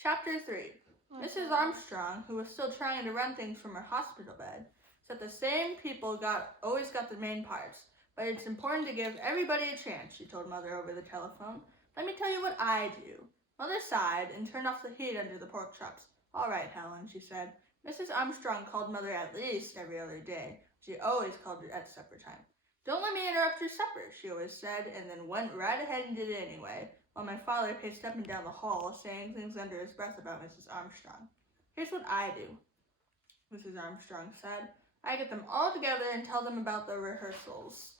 Chapter 3. Mrs. Armstrong, who was still trying to run things from her hospital bed, said the same people always got the main parts, but it's important to give everybody a chance, she told Mother over the telephone. Let me tell you what I do. Mother sighed and turned off the heat under the pork chops. All right, Helen, she said. Mrs. Armstrong called Mother at least every other day. She always called her at supper time. Don't let me interrupt your supper, she always said, and then went right ahead and did it anyway, while my father paced up and down the hall, saying things under his breath about Mrs. Armstrong. Here's what I do, Mrs. Armstrong said. I get them all together and tell them about the rehearsals,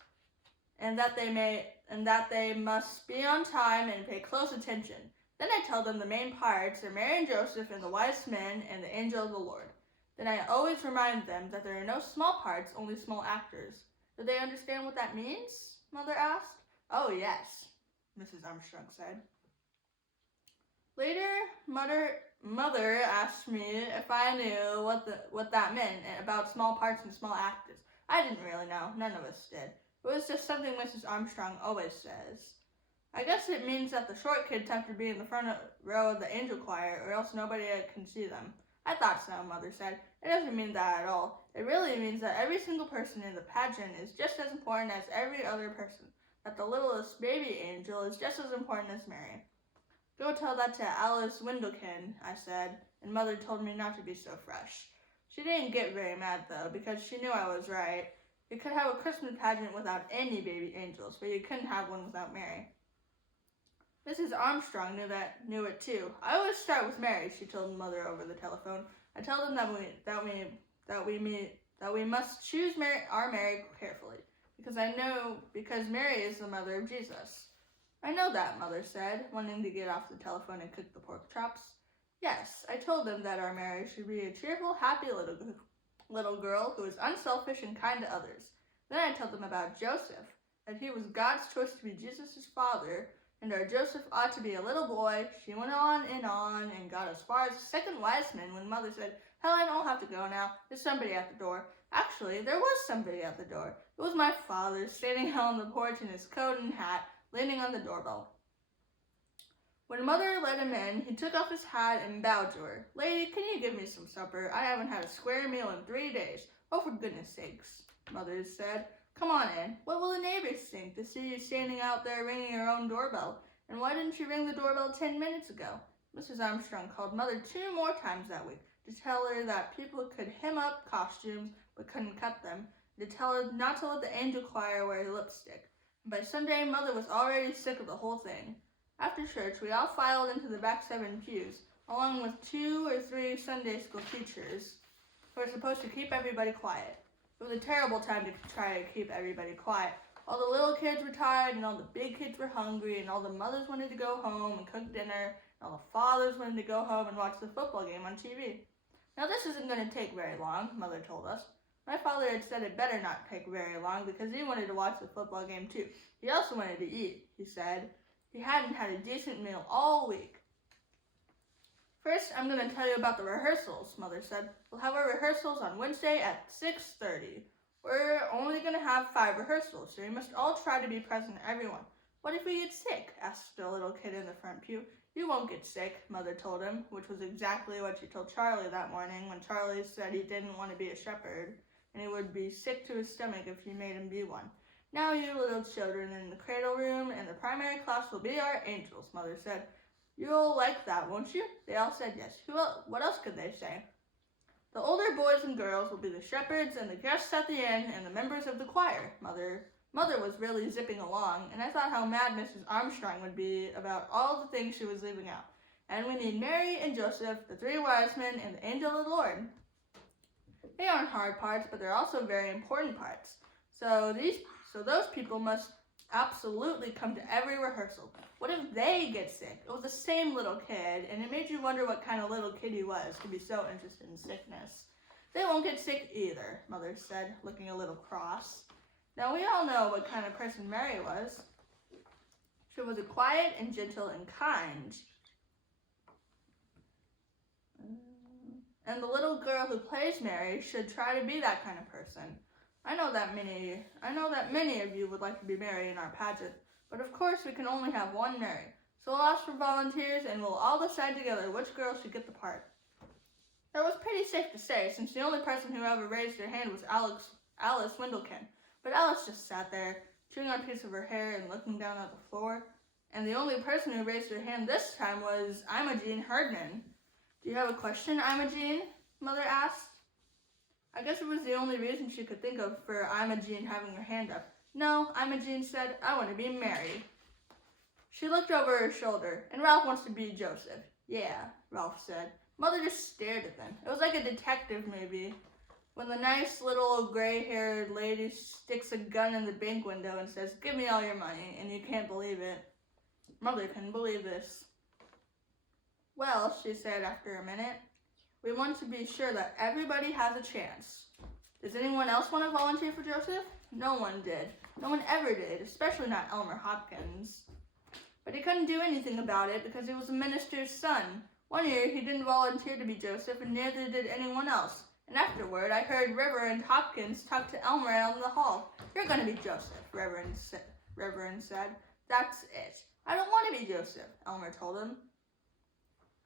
and that they must be on time and pay close attention. Then I tell them the main parts are Mary and Joseph and the wise men and the angel of the Lord. Then I always remind them that there are no small parts, only small actors. Do they understand what that means? Mother asked. Oh, yes, Mrs. Armstrong said. Later, Mother asked me if I knew what that meant about small parts and small actors. I didn't really know. None of us did. It was just something Mrs. Armstrong always says. I guess it means that the short kids have to be in the front row of the angel choir, or else nobody can see them. I thought so, Mother said. It doesn't mean that at all. It really means that every single person in the pageant is just as important as every other person. That the littlest baby angel is just as important as Mary. Go tell that to Alice Windlekin, I said, and Mother told me not to be so fresh. She didn't get very mad, though, because she knew I was right. You could have a Christmas pageant without any baby angels, but you couldn't have one without Mary. Mrs. Armstrong knew it too. I always start with Mary, she told Mother over the telephone. I tell them that we must choose our Mary carefully, because Mary is the mother of Jesus. I know that, Mother said, wanting to get off the telephone and cook the pork chops. Yes, I told them that our Mary should be a cheerful, happy little girl who is unselfish and kind to others. Then I told them about Joseph, that he was God's choice to be Jesus' father, and our Joseph ought to be a little boy. She went on and got as far as the second wise man when Mother said, Helen, I'll have to go now. There's somebody at the door. Actually, there was somebody at the door. It was my father, standing out on the porch in his coat and hat, leaning on the doorbell. When Mother let him in, he took off his hat and bowed to her. Lady, can you give me some supper? I haven't had a square meal in 3 days. Oh, for goodness sakes, Mother said. Come on in. What will the neighbors think to see you standing out there ringing your own doorbell? And why didn't you ring the doorbell 10 minutes ago? Mrs. Armstrong called Mother 2 more times that week to tell her that people could hem up costumes but couldn't cut them, and to tell her not to let the angel choir wear lipstick. And by Sunday, Mother was already sick of the whole thing. After church, we all filed into the back 7 pews, along with 2 or 3 Sunday school teachers who were supposed to keep everybody quiet. It was a terrible time to try to keep everybody quiet. All the little kids were tired, and all the big kids were hungry, and all the mothers wanted to go home and cook dinner, and all the fathers wanted to go home and watch the football game on TV. Now this isn't going to take very long, Mother told us. My father had said it better not take very long because he wanted to watch the football game too. He also wanted to eat, he said. He hadn't had a decent meal all week. First, I'm going to tell you about the rehearsals, Mother said. We'll have our rehearsals on Wednesday at 6:30. We're only going to have 5 rehearsals, so you must all try to be present, everyone. What if we get sick? Asked a little kid in the front pew. You won't get sick, Mother told him, which was exactly what she told Charlie that morning when Charlie said he didn't want to be a shepherd, and he would be sick to his stomach if she made him be one. Now you little children in the cradle room and the primary class will be our angels, Mother said. You'll like that, won't you? They all said yes. What else could they say? The older boys and girls will be the shepherds and the guests at the inn and the members of the choir, Mother was really zipping along, and I thought how mad Mrs. Armstrong would be about all the things she was leaving out. And we need Mary and Joseph, the 3 wise men, and the angel of the Lord. They aren't hard parts, but they're also very important parts. So those people must absolutely come to every rehearsal. What if they get sick? It was the same little kid, and it made you wonder what kind of little kid he was to be so interested in sickness. They won't get sick either, Mother said, looking a little cross. Now we all know what kind of person Mary was. She was quiet and gentle and kind. And the little girl who plays Mary should try to be that kind of person. I know that many of you would like to be Mary in our pageant, but of course we can only have one Mary. So we'll ask for volunteers and we'll all decide together which girl should get the part. That was pretty safe to say, since the only person who ever raised her hand was Alice Windlekin. But Alice just sat there, chewing on a piece of her hair and looking down at the floor. And the only person who raised her hand this time was Imogene Herdman. Do you have a question, Imogene? Mother asked. I guess it was the only reason she could think of for Imogene having her hand up. No, Imogene said, I want to be Mary. She looked over her shoulder, and Ralph wants to be Joseph. Yeah, Ralph said. Mother just stared at them. It was like a detective movie, when the nice little gray-haired lady sticks a gun in the bank window and says, give me all your money, and you can't believe it. Mother couldn't believe this. Well, she said after a minute, we want to be sure that everybody has a chance. Does anyone else want to volunteer for Joseph? No one did. No one ever did, especially not Elmer Hopkins. But he couldn't do anything about it because he was a minister's son. One year he didn't volunteer to be Joseph, and neither did anyone else. And afterward, I heard Reverend Hopkins talk to Elmer out in the hall. You're going to be Joseph, Reverend said. That's it. I don't want to be Joseph, Elmer told him.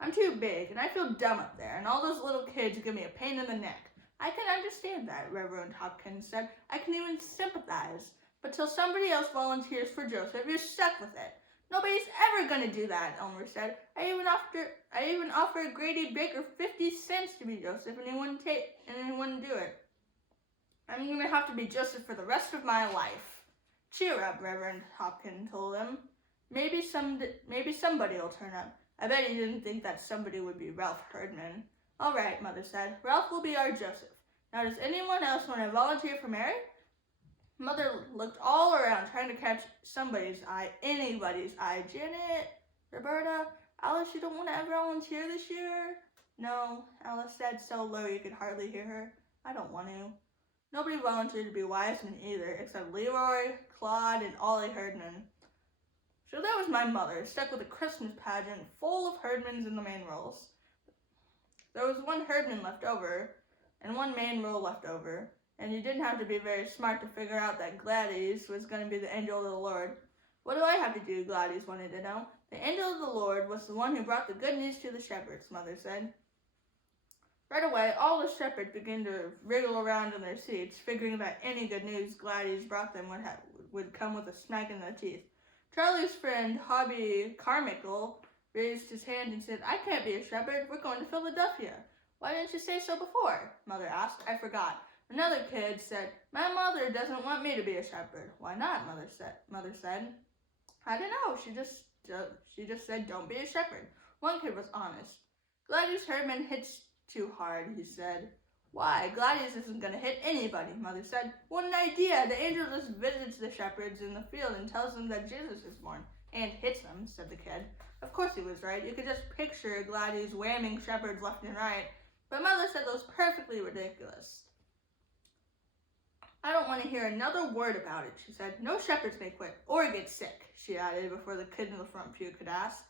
I'm too big, and I feel dumb up there, and all those little kids give me a pain in the neck. I can understand that, Reverend Hopkins said. I can even sympathize. But till somebody else volunteers for Joseph, you're stuck with it. Nobody's ever going to do that, Elmer said. I even offered Grady Baker 50 cents to be Joseph, and he wouldn't do it. I'm going to have to be Joseph for the rest of my life. Cheer up, Reverend Hopkins told him. Maybe somebody will turn up. I bet he didn't think that somebody would be Ralph Herdman. All right, Mother said. Ralph will be our Joseph. Now, does anyone else want to volunteer for Mary? Mother looked all around, trying to catch somebody's eye, anybody's eye. Janet, Roberta, Alice, you don't want to volunteer this year? No, Alice said so low you could hardly hear her. I don't want to. Nobody volunteered to be Wiseman either, except Leroy, Claude, and Ollie Herdman. So there was my mother, stuck with a Christmas pageant full of Herdmans in the main roles. There was one Herdman left over, and one main role left over, and you didn't have to be very smart to figure out that Gladys was going to be the angel of the Lord. What do I have to do, Gladys wanted to know. The angel of the Lord was the one who brought the good news to the shepherds, Mother said. Right away, all the shepherds began to wriggle around in their seats, figuring that any good news Gladys brought them would come with a smack in the teeth. Charlie's friend, Hobby Carmichael, raised his hand and said, I can't be a shepherd. We're going to Philadelphia. Why didn't you say so before? Mother asked. I forgot. Another kid said, my mother doesn't want me to be a shepherd. Why not? Mother said. I don't know. She just said, don't be a shepherd. One kid was honest. Gladys Herdman hits too hard, he said. Why? Gladys isn't going to hit anybody, Mother said. What an idea! The angel just visits the shepherds in the field and tells them that Jesus is born. And hits them, said the kid. Of course he was right. You could just picture Gladys whamming shepherds left and right. But Mother said that was perfectly ridiculous. I don't want to hear another word about it, she said. No shepherds may quit or get sick, she added before the kid in the front pew could ask.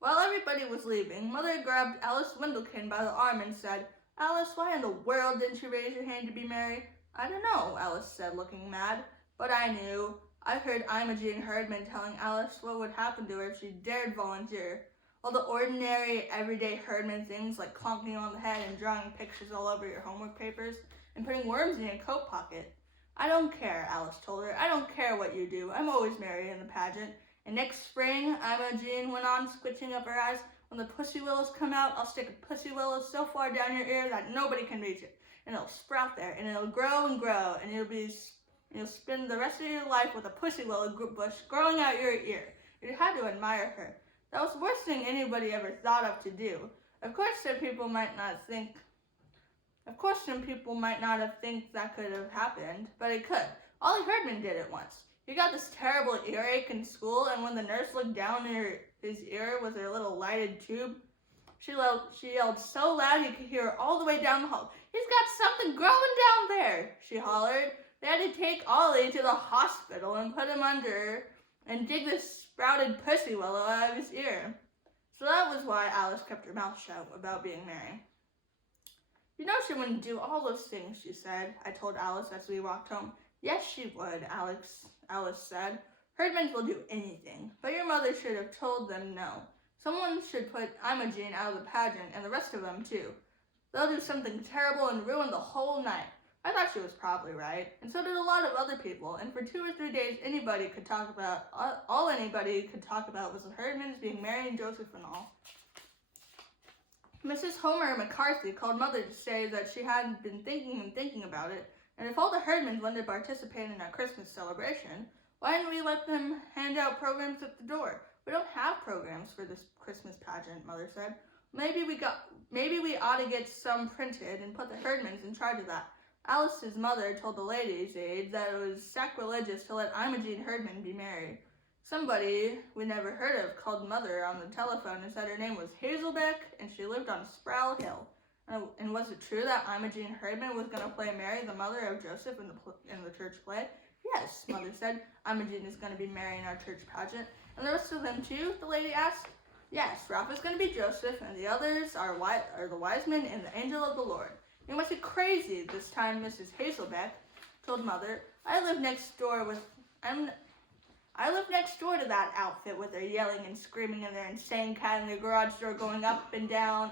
While everybody was leaving, Mother grabbed Alice Windlekin by the arm and said, Alice, why in the world didn't you raise your hand to be Mary? I don't know, Alice said, looking mad. But I knew. I heard Imogene Herdman telling Alice what would happen to her if she dared volunteer. All the ordinary, everyday Herdman things like clonking you on the head and drawing pictures all over your homework papers and putting worms in your coat pocket. I don't care, Alice told her. I don't care what you do. I'm always Mary in the pageant. And next spring, Imogene went on, squinching up her eyes, when the pussy willows come out, I'll stick a pussy willow so far down your ear that nobody can reach it. And it'll sprout there, and it'll grow and grow, and you'll spend the rest of your life with a pussy willow bush growing out your ear. You had to admire her. That was the worst thing anybody ever thought of to do. Of course, some people might not have think that could have happened, but it could. Ollie Herdman did it once. He got this terrible earache in school, and when the nurse looked down his ear with her little lighted tube, she yelled so loud he could hear her all the way down the hall. He's got something growing down there, she hollered. They had to take Ollie to the hospital and put him under and dig this sprouted pussy willow out of his ear. So that was why Alice kept her mouth shut about being Mary. You know she wouldn't do all those things, she said. I told Alice as we walked home. Yes, she would, Alice said. Herdmans will do anything, but your mother should have told them no. Someone should put Imogene out of the pageant, and the rest of them too. They'll do something terrible and ruin the whole night. I thought she was probably right, and so did a lot of other people, and for 2 or 3 days anybody could talk about, all anybody could talk about was the Herdmans being Mary and Joseph and all. Mrs. Homer McCarthy called Mother to say that she had been thinking about it, and if all the Herdmans wanted to participate in our Christmas celebration, why didn't we let them hand out programs at the door? We don't have programs for this Christmas pageant, Mother said. Maybe we ought to get some printed and put the Herdmans in charge of that. Alice's mother told the ladies' aid that it was sacrilegious to let Imogene Herdman be married. Somebody we never heard of called Mother on the telephone and said her name was Hazelbeck and she lived on Sproul Hill. And was it true that Imogene Herdman was going to play Mary, the mother of Joseph, in the church play? Yes, Mother said. Imogene is going to be Mary in our church pageant. And the rest of them too, the lady asked. Yes, Ralph is going to be Joseph, and the others are the wise men and the angel of the Lord. You must be crazy this time, Mrs. Hazelbeck told Mother. I live next door to that outfit with their yelling and screaming and their insane cat in the garage door going up and down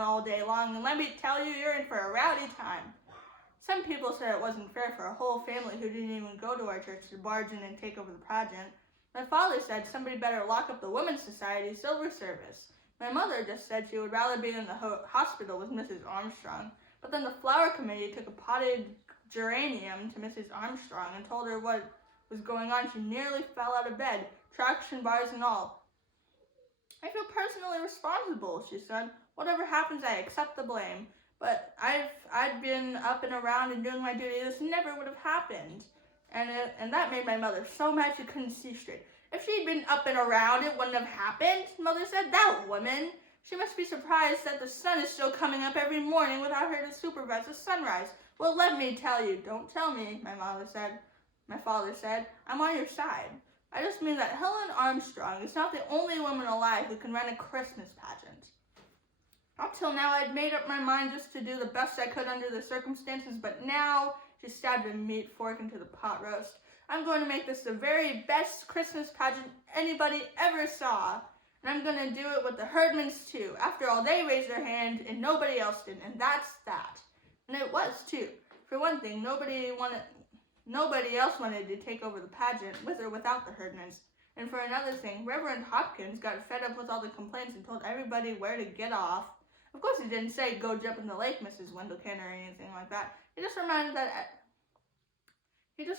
all day long, and let me tell you, you're in for a rowdy time. Some people said it wasn't fair for a whole family who didn't even go to our church to barge in and take over the pageant. My father said somebody better lock up the Women's Society silver service. My mother just said she would rather be in the hospital with Mrs. Armstrong. But then the flower committee took a potted geranium to Mrs. Armstrong and told her what was going on. She nearly fell out of bed, traction bars and all. I feel personally responsible, she said. Whatever happens, I accept the blame. But I'd been up and around and doing my duty. This never would have happened. And that made my mother so mad she couldn't see straight. If she'd been up and around, it wouldn't have happened, Mother said. That woman. She must be surprised that the sun is still coming up every morning without her to supervise the sunrise. Well, let me tell you. Don't tell me, my father said. I'm on your side. I just mean that Helen Armstrong is not the only woman alive who can run a Christmas pageant. Up till now, I'd made up my mind just to do the best I could under the circumstances, but now, she stabbed a meat fork into the pot roast, I'm going to make this the very best Christmas pageant anybody ever saw. And I'm going to do it with the Herdmans too. After all, they raised their hand and nobody else did, and that's that. And it was too. For one thing, nobody else wanted to take over the pageant with or without the Herdmans. And for another thing, Reverend Hopkins got fed up with all the complaints and told everybody where to get off. Of course, he didn't say, go jump in the lake, Mrs. Wendlekin, or anything like that. He just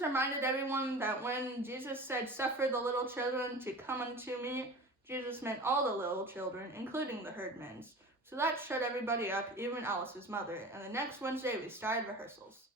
reminded everyone that when Jesus said, suffer the little children to come unto me, Jesus meant all the little children, including the Herdmans. So that shut everybody up, even Alice's mother, and the next Wednesday we started rehearsals.